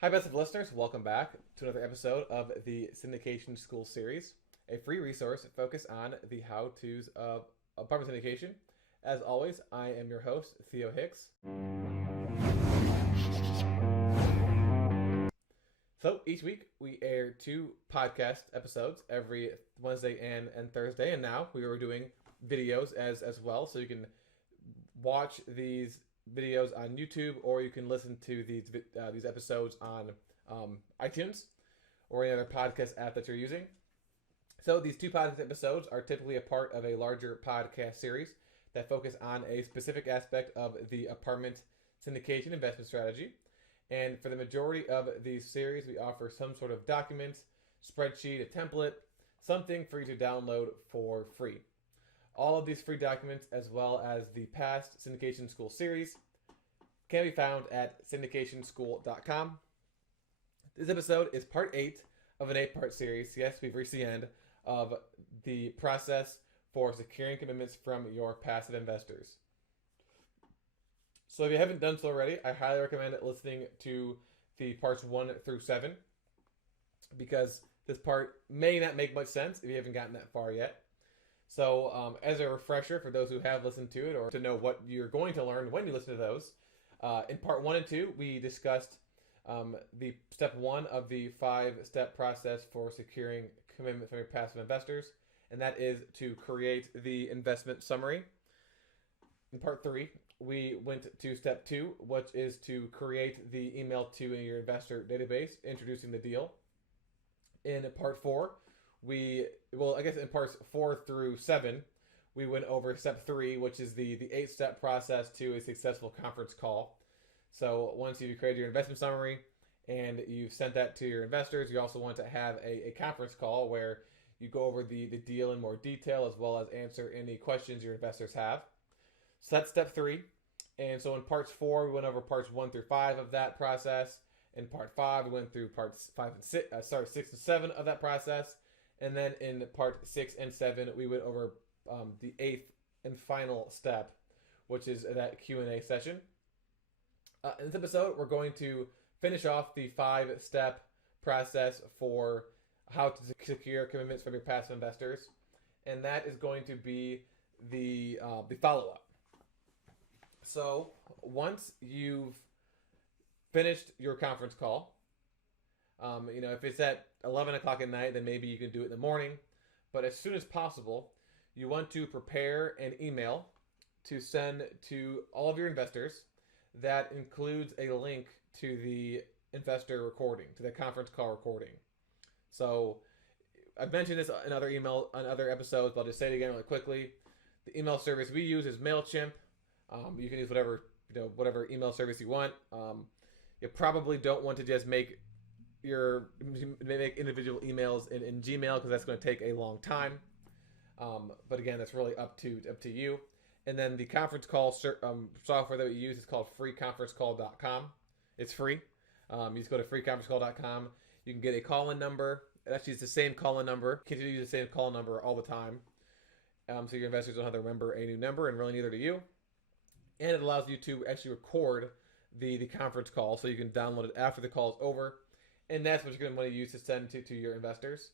Hi, best of listeners. Welcome back to another episode of the Syndication School series, a free resource focused on the how-tos of apartment syndication. As always, I am your host, Theo Hicks. So each week we air two podcast episodes every Wednesday and Thursday, and now we are doing videos as well, so you can watch these videos on YouTube, or you can listen to these episodes on iTunes or any other podcast app that you're using. So these two podcast episodes are typically a part of a larger podcast series that focus on a specific aspect of the apartment syndication investment strategy. And for the majority of these series, we offer some sort of document, spreadsheet, a template, something for you to download for free. All of these free documents, as well as the past Syndication School series, can be found at syndicationschool.com. This episode is part 8 of an 8-part series. Yes, we've reached the end of the process for securing commitments from your passive investors. So if you haven't done so already, I highly recommend listening to the parts 1 through 7, because this part may not make much sense if you haven't gotten that far yet. So as a refresher for those who have listened to it, or to know what you're going to learn when you listen to those, in part 1 and 2, we discussed the step 1 of the 5-step process for securing commitment from your passive investors, and that is to create the investment summary. In part 3, we went to step 2, which is to create the email to your investor database introducing the deal. In part 4, in parts 4 through 7, we went over step 3, which is the 8-step process to a successful conference call. So once you've created your investment summary and you've sent that to your investors, you also want to have a conference call where you go over the deal in more detail, as well as answer any questions your investors have. So that's step 3. And so in parts 4, we went over parts 1 through 5 of that process. In part 5, we went through parts 6 and 7 of that process. And then in part 6 and 7, we went over the 8th and final step, which is that Q&A session. In this episode, we're going to finish off the 5-step process for how to secure commitments from your passive investors, and that is going to be the follow-up. So once you've finished your conference call, if it's at 11 o'clock at night, then maybe you can do it in the morning. But as soon as possible, you want to prepare an email to send to all of your investors that includes a link to the investor recording, to the conference call recording. So I've mentioned this in other episodes, but I'll just say it again really quickly. The email service we use is MailChimp. You can use whatever email service you want. You probably don't want to just make individual emails in Gmail, because that's going to take a long time. But again, that's really up to you. And then the conference call software that we use is called freeconferencecall.com. It's free. You just go to freeconferencecall.com. You can get a call-in number. Actually, it's the same call-in number. Continue to use the same call number all the time. So your investors don't have to remember a new number, and really neither do you. And it allows you to actually record the conference call, so you can download it after the call is over. And that's what you're going to want to use to send to your investors.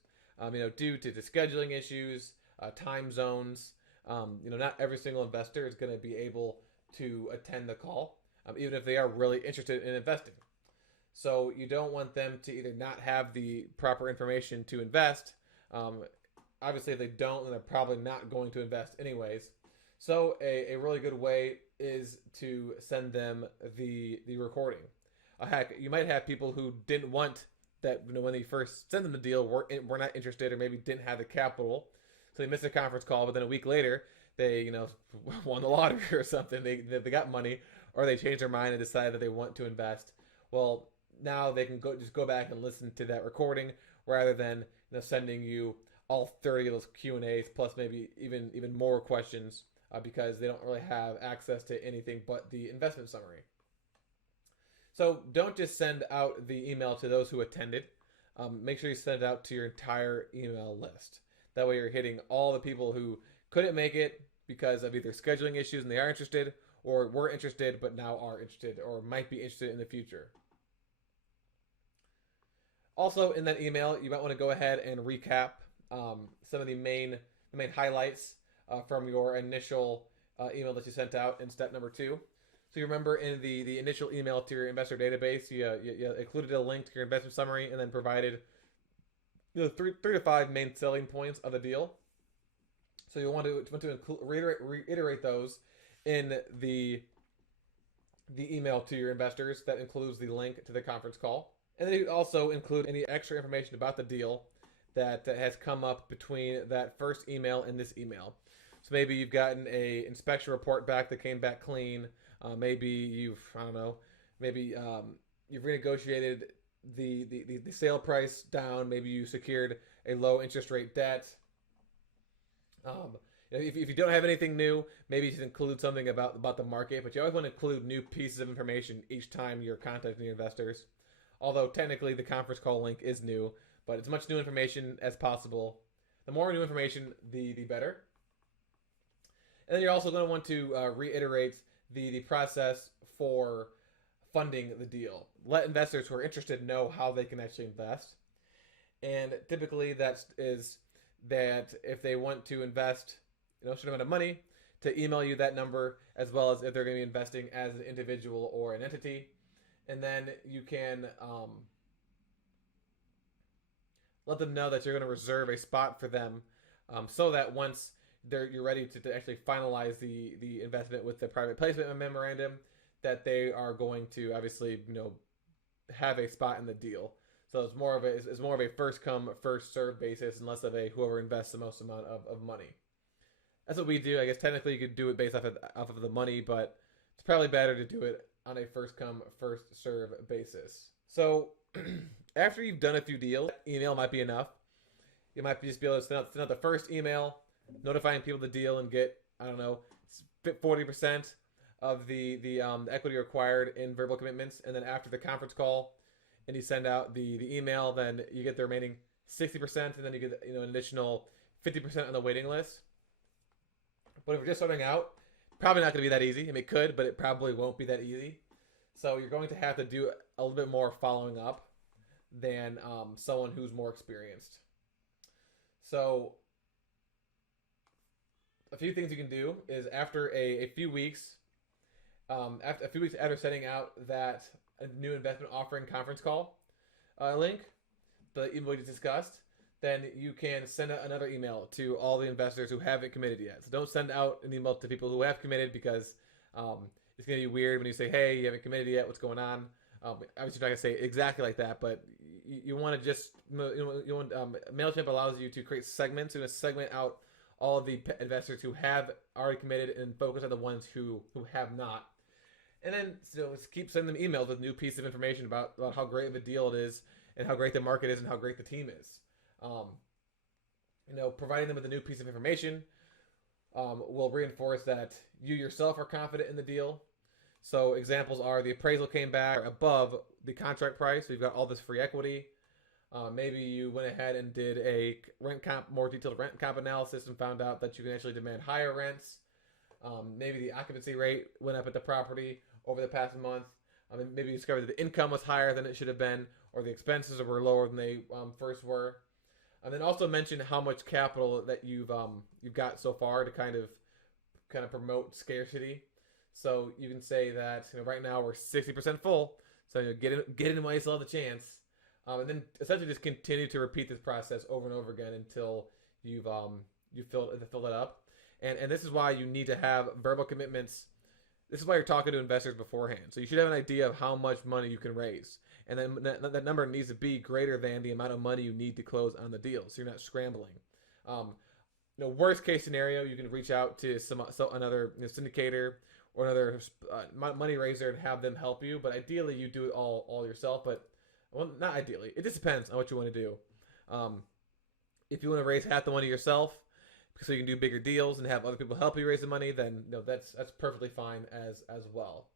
Due to the scheduling issues, time zones, not every single investor is going to be able to attend the call, even if they are really interested in investing. So you don't want them to either not have the proper information to invest. Obviously, if they don't, then they're probably not going to invest anyways. So a really good way is to send them the recording. Heck, you might have people who didn't want that, when they first sent them the deal, were not interested, or maybe didn't have the capital. So they missed a conference call, but then a week later, they won the lottery or something. They got money, or they changed their mind and decided that they want to invest. Well, now they can go back and listen to that recording, rather than sending you all 30 of those Q&As plus maybe even more questions, because they don't really have access to anything but the investment summary. So don't just send out the email to those who attended. Make sure you send it out to your entire email list. That way you're hitting all the people who couldn't make it because of either scheduling issues and they are interested, or were interested but now are interested, or might be interested in the future. Also, in that email, you might want to go ahead and recap some of the main highlights from your initial email that you sent out in step number 2. So you remember in the initial email to your investor database, you included a link to your investment summary and then provided three to five main selling points of the deal. So you want to reiterate those in the email to your investors. That includes the link to the conference call. And then you also include any extra information about the deal that has come up between that first email and this email. So maybe you've gotten a inspection report back that came back clean. Maybe you've renegotiated the sale price down. Maybe you secured a low interest rate debt. If you don't have anything new, maybe you just include something about the market. But you always want to include new pieces of information each time you're contacting your investors. Although technically the conference call link is new, but as much new information as possible. The more new information, the better. And then you're also going to want to reiterate the process for funding the deal. Let investors who are interested know how they can actually invest. And typically that is that if they want to invest a certain amount of money, to email you that number, as well as if they're going to be investing as an individual or an entity. And then you can let them know that you're going to reserve a spot for them, so that once you're ready to actually finalize the investment with the private placement memorandum, that they are going to obviously have a spot in the deal. So it's more of a first come first served basis, and less of a whoever invests the most amount of money. That's what we do. I guess technically you could do it based off of the money, but it's probably better to do it on a first come first serve basis. So after you've done a few deals, email might be enough. You might just be able to send out the first email, notifying people the deal, and get 40% of the equity required in verbal commitments. And then after the conference call, and you send out the email, then you get the remaining 60%, and then you get an additional 50% on the waiting list. But if you're just starting out, probably not going to be that easy. I mean, it could, but it probably won't be that easy. So you're going to have to do a little bit more following up than someone who's more experienced. So a few things you can do is after a few weeks, after sending out that new investment offering conference call link, the email we just discussed, then you can send out another email to all the investors who haven't committed yet. So don't send out an email to people who have committed, because it's going to be weird when you say, hey, you haven't committed yet, what's going on? Obviously, you're not going to say it exactly like that, but you want to just, MailChimp allows you to create segments. You're going to segment out all of the investors who have already committed and focus on the ones who have not. And then just keep sending them emails with new pieces of information about how great of a deal it is, and how great the market is, and how great the team is. Providing them with a new piece of information will reinforce that you yourself are confident in the deal. So examples are the appraisal came back above the contract price, so you've got all this free equity. Maybe you went ahead and did a more detailed rent comp analysis and found out that you can actually demand higher rents. Maybe the occupancy rate went up at the property over the past month. Maybe you discovered that the income was higher than it should have been, or the expenses were lower than they first were. And then also mention how much capital that you've got so far to kind of promote scarcity. So you can say that right now we're 60% full, so get in while you still have the chance, and then essentially just continue to repeat this process over and over again until you filled it up. And this is why you need to have verbal commitments. This is why you're talking to investors beforehand. So you should have an idea of how much money you can raise. And then that number needs to be greater than the amount of money you need to close on the deal, so you're not scrambling. Worst case scenario, you can reach out to another syndicator or another money raiser and have them help you. But ideally, you do it all yourself. But not ideally. It just depends on what you want to do. If you want to raise half the money yourself, so you can do bigger deals and have other people help you raise the money, then that's perfectly fine as well.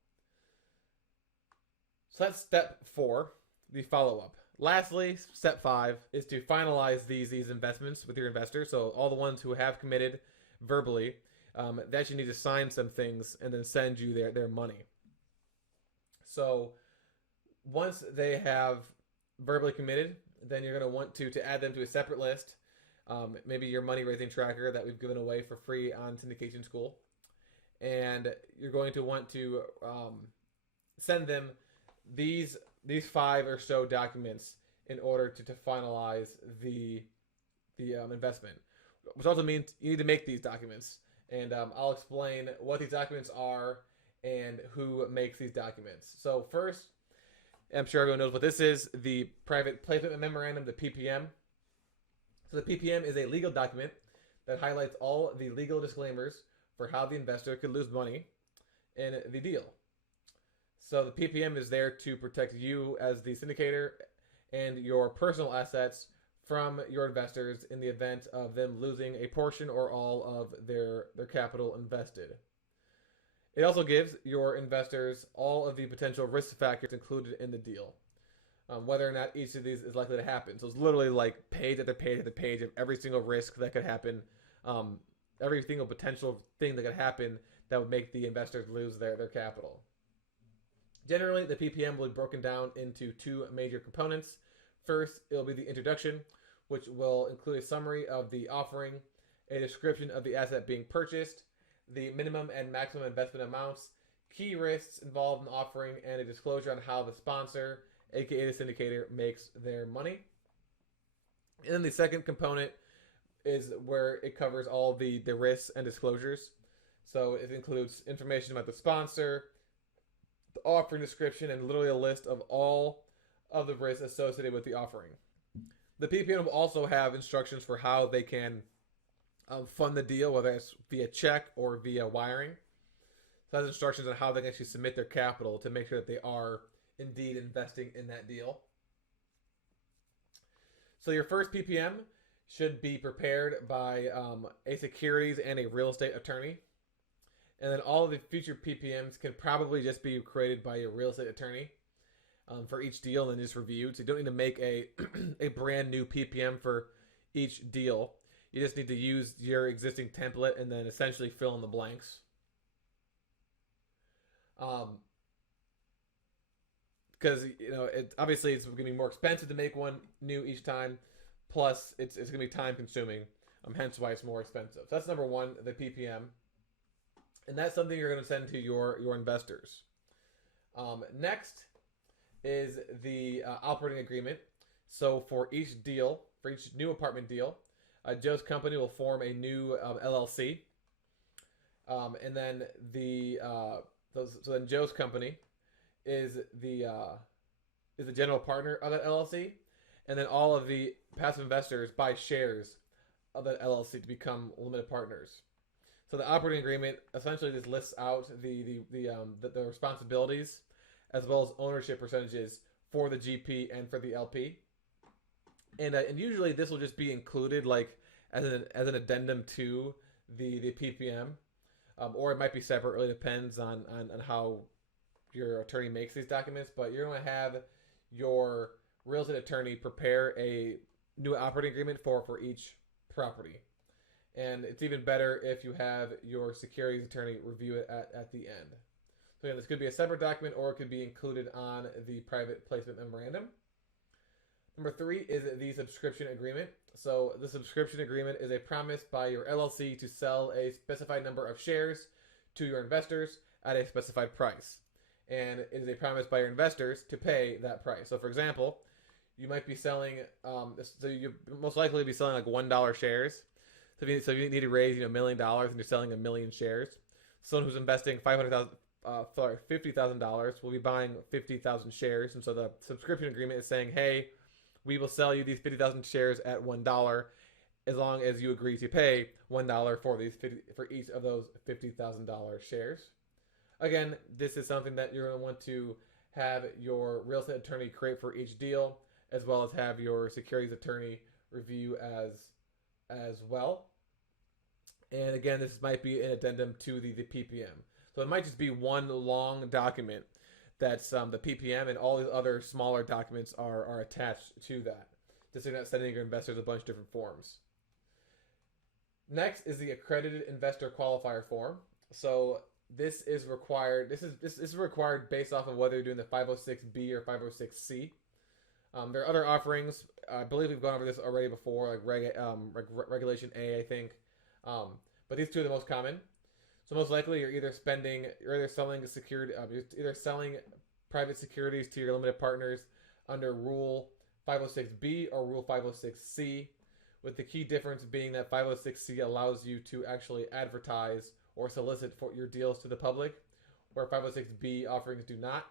So that's step 4, the follow-up. Lastly, step 5 is to finalize these investments with your investors. So all the ones who have committed verbally, they actually need to sign some things and then send you their money. So once they have verbally committed, then you're going to want to add them to a separate list. Maybe your money raising tracker that we've given away for free on Syndication School. And you're going to want to send them these 5 or so documents in order to finalize the investment. Which also means you need to make these documents. And I'll explain what these documents are and who makes these documents. So first, I'm sure everyone knows what this is, the Private Placement Memorandum, the PPM. So the PPM is a legal document that highlights all the legal disclaimers for how the investor could lose money in the deal. So the PPM is there to protect you as the syndicator and your personal assets from your investors in the event of them losing a portion or all of their capital invested. It also gives your investors all of the potential risk factors included in the deal, whether or not each of these is likely to happen. So it's literally like page after page after page of every single risk that could happen, every single potential thing that could happen that would make the investors lose their capital. Generally, the PPM will be broken down into 2 major components. First, it will be the introduction, which will include a summary of the offering, a description of the asset being purchased, the minimum and maximum investment amounts, key risks involved in the offering, and a disclosure on how the sponsor, aka the syndicator, makes their money. And then the second component is where it covers all the risks and disclosures. So it includes information about the sponsor, the offering description, and literally a list of all of the risks associated with the offering. The PPM will also have instructions for how they can fund the deal, whether it's via check or via wiring. So it has instructions on how they can actually submit their capital to make sure that they are indeed investing in that deal. So your first PPM should be prepared by a securities and a real estate attorney. And then all of the future PPMs can probably just be created by a real estate attorney for each deal and just reviewed. So you don't need to make a brand new PPM for each deal. You just need to use your existing template and then essentially fill in the blanks. Because obviously it's going to be more expensive to make one new each time. Plus, it's going to be time consuming. Hence why it's more expensive. So that's number 1, the PPM. And that's something you're going to send to your investors. Next is the operating agreement. So for each deal, for each new apartment deal, Joe's company will form a new LLC. And then so then Joe's company is the general partner of that LLC. And then all of the passive investors buy shares of that LLC to become limited partners. So the operating agreement essentially just lists out the responsibilities as well as ownership percentages for the GP and for the LP. And usually this will just be included like as an addendum to the PPM, or it might be separate. It really depends on how your attorney makes these documents. But you're going to have your real estate attorney prepare a new operating agreement for each property. And it's even better if you have your securities attorney review it at the end. So again, this could be a separate document or it could be included on the private placement memorandum. Number 3 is the subscription agreement. So the subscription agreement is a promise by your LLC to sell a specified number of shares to your investors at a specified price. And it is a promise by your investors to pay that price. So for example, you might be selling, so you most likely be selling like $1 shares. So if you need to raise $1 million and you're selling 1 million shares, someone who's investing $50,000 will be buying 50,000 shares. And so the subscription agreement is saying, hey, we will sell you these 50,000 shares at $1 as long as you agree to pay $1 for each of those $50,000 shares. Again, this is something that you're going to want to have your real estate attorney create for each deal, as well as have your securities attorney review as well. And again, this might be an addendum to the PPM. So it might just be one long document that's the PPM, and all these other smaller documents are attached to that. Just so you're not sending your investors a bunch of different forms. Next is the Accredited Investor Qualifier form. So this is required. This is required based off of whether you're doing the 506B or 506C. There are other offerings. I believe we've gone over this already before, like Regulation A, I think. But these two are the most common. So most likely, you're either selling private securities to your limited partners under Rule 506B or Rule 506C, with the key difference being that 506C allows you to actually advertise or solicit for your deals to the public, where 506B offerings do not,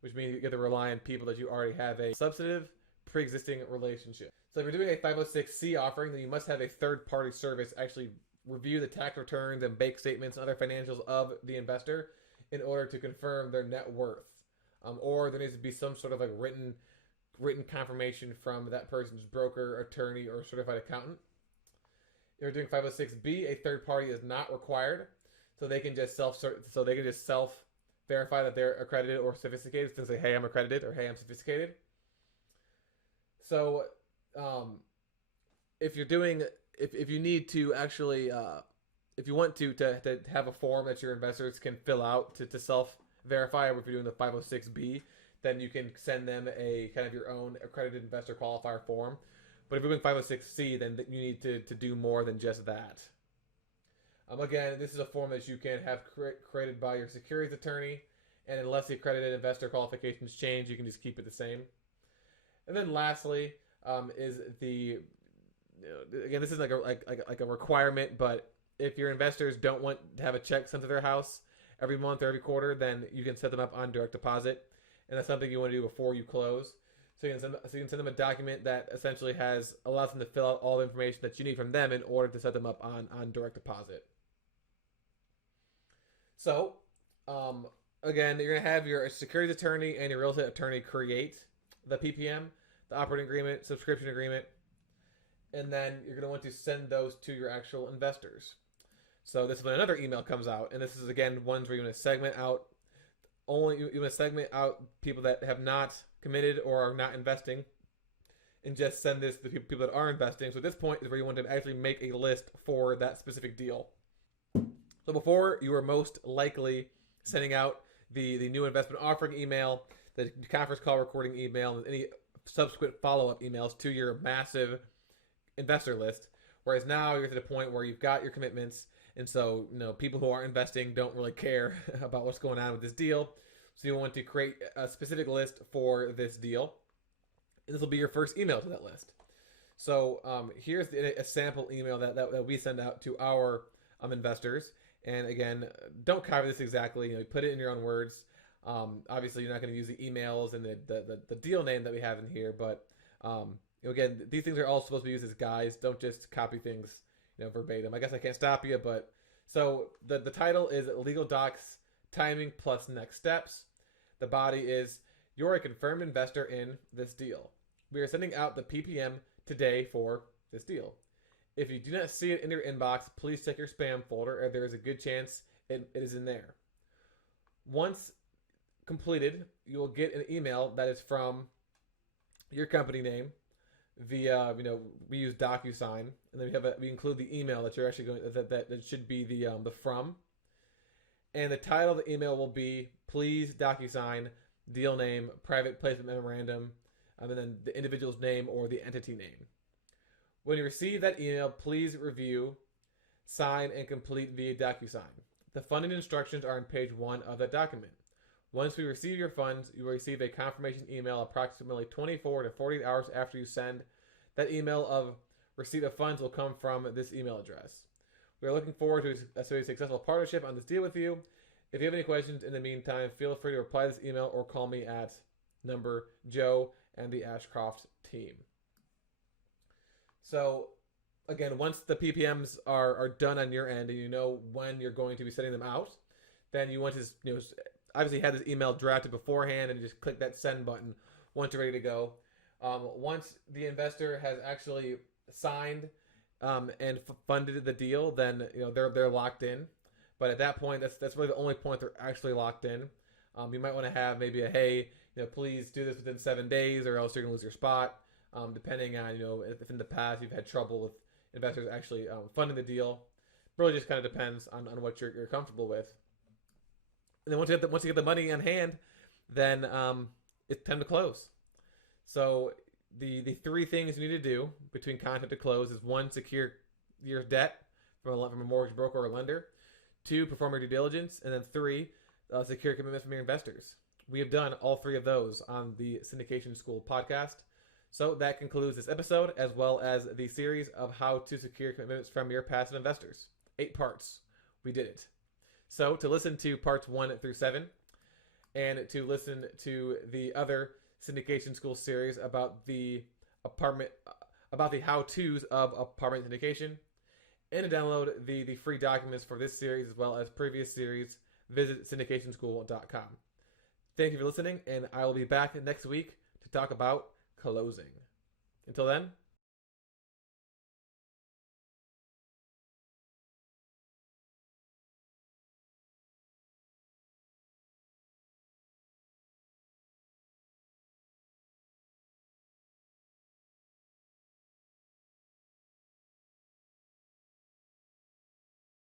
which means you get to rely on people that you already have a substantive pre-existing relationship. So if you're doing a 506C offering, then you must have a third-party service actually review the tax returns and bank statements and other financials of the investor in order to confirm their net worth. Or there needs to be some sort of like written confirmation from that person's broker, attorney, or certified accountant. If you're doing 506B, a third party is not required, so they can just self-verify that they're accredited or sophisticated. So they say, "Hey, I'm accredited," or "Hey, I'm sophisticated." So, if you need to actually, if you want to have a form that your investors can fill out to self-verify, or if you're doing the 506B, then you can send them a kind of your own accredited investor qualifier form. But if you're doing 506C, then you need to do more than just that. Again, this is a form that you can have created by your securities attorney, and unless the accredited investor qualifications change, you can just keep it the same. And then lastly, is again, this is like a requirement, but if your investors don't want to have a check sent to their house every month or every quarter, then you can set them up on direct deposit, and that's something you want to do before you close. So you can send them a document that essentially allows them to fill out all the information that you need from them in order to set them up on direct deposit. So, again, you're going to have your securities attorney and your real estate attorney create the PPM, the operating agreement, subscription agreement, and then you're going to want to send those to your actual investors. So this is when another email comes out, and this is, again, ones where you want to segment out people that have not committed or are not investing, and just send this to the people that are investing. So at this point is where you want to actually make a list for that specific deal. So before, you were most likely sending out the new investment offering email, the conference call recording email, and any subsequent follow-up emails to your massive investor list. Whereas now you're to the point where you've got your commitments, and so people who are investing don't really care about what's going on with this deal. So you want to create a specific list for this deal, and this will be your first email to that list. So here's a sample email that we send out to our investors. And again, don't copy this exactly. Put it in your own words. Obviously, you're not going to use the emails and the deal name that we have in here, but again, these things are all supposed to be used as guides. Don't just copy things verbatim. I guess I can't stop you, but so the title is Legal Docs Timing Plus Next Steps. The body is, "You're a confirmed investor in this deal. We are sending out the PPM today for this deal. If you do not see it in your inbox, please check your spam folder, or there is a good chance it is in there. Once completed, you will get an email that is from your company name via, we use DocuSign, and then we include the email that you're actually going that should be the from, and the title of the email will be please DocuSign, deal name, private placement memorandum, and then the individual's name or the entity name. When you receive that email, please review, sign, and complete via DocuSign. The funding instructions are on page 1 of that document. Once we receive your funds, you will receive a confirmation email approximately 24 to 48 hours after you send. That email of receipt of funds will come from this email address. We are looking forward to a successful partnership on this deal with you. If you have any questions in the meantime, feel free to reply to this email or call me at number Joe and the Ashcroft team. So, again, once the PPMs are done on your end and you know when you're going to be sending them out, then you want to obviously have this email drafted beforehand and just click that send button once you're ready to go. Once the investor has actually signed and funded the deal, then they're locked in. But at that point, that's really the only point they're actually locked in. You might want to have maybe a hey, please do this within 7 days, or else you're gonna lose your spot. Depending on if in the past you've had trouble with investors actually funding the deal. Really just kind of depends on what you're comfortable with. And then once you get the money on hand, then it's time to close. So the three things you need to do between contract to close is: one, secure your debt from a mortgage broker or lender; two, perform your due diligence; and then three, secure commitments from your investors. We have done all three of those on the Syndication School podcast. So that concludes this episode, as well as the series of how to secure commitments from your passive investors. 8 parts. We did it. So to listen to parts 1 through 7, and to listen to the other Syndication School series about the how-tos of apartment syndication, and to download the free documents for this series as well as previous series, visit syndicationschool.com. Thank you for listening, and I will be back next week to talk about closing. Until then,